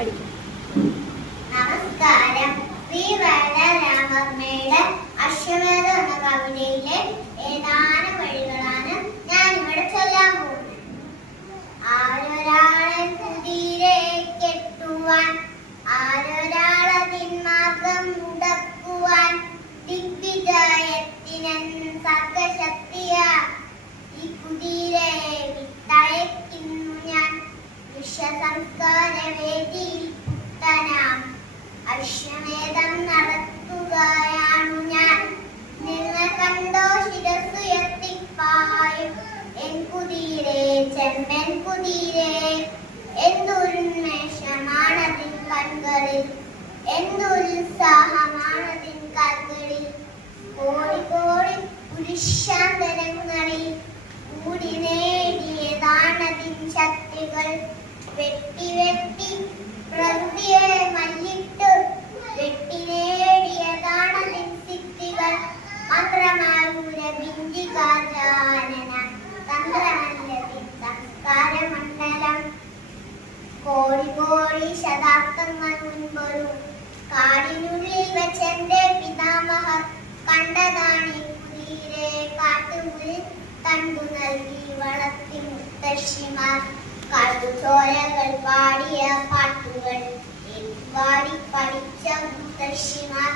പഠിക്കും. നമസ്കാരം. ശ്രീ രാമവർമ്മയുടെ അശ്വമേധം എന്ന കവിതയിലെ ഏതാനും വരികളാണ് ഞാൻ ഇവിടെ ചൊല്ലാൻ പോകുന്നത്. ആരൊരാളെ കുതിരെ കെട്ടുവാൻ, ആരൊരാളതിൻ മാർഗം മുടക്കുവാൻ, ദിഗ്വിജയത്തിനൻ സർഗശക്തിയ ഈ കുതിരയെ വിട്ടയക്കുന്നു ഞാൻ. വിശ്വസംസ്കാര വേദിയിൽ പുത്തനാം അശ്വമേധം നടത്തുകയാണു ഞാൻ. നിങ്ങൾ കണ്ടോ ശിരസ്സുയർത്തിപ്പായും എൻ കുതിരേ, ചെമ്മൻ കുതിരേ. എന്തൊരുന്മേഷമാണതിൻ കൺകളിൽ, എന്തൊരുത്സാഹമാണതിൻ കാൽകളിൽ. കോടി കോടി പുരുഷാന്തരങ്ങളിൽ കൂടി നേടിയതാണതിൻ ശക്തികൾ. വെട്ടി വെട്ടി പ്രകൃതിയെ മല്ലിട്ട് വെട്ടി നേടിയതാണതിൻ സിദ്ധികൾ. മന്ത്രമായൂരബിന്ദികാചാനന തന്ത്രമല്ലതിൻ സംസ്കാരമണ്ഡലം. കോടി കോടി ശതാബ്ദങ്ങൾ മുൻപൊരു കാടിനുള്ളിൽ വെച്ചെന്റെ പിതാമഹർ കണ്ടതാണ് ഈ കുതിരെ. കാട്ടുമുള്ളിൽ തണ്ടു നൽകി വളർത്തി മുത്തശ്ശിമാർ. കാട്ടുചോരകൾ പാടിയ പാട്ടുകൾ പാടി പഠിച്ച മുത്തശ്ശിമാർ.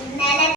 ഇന്നലെ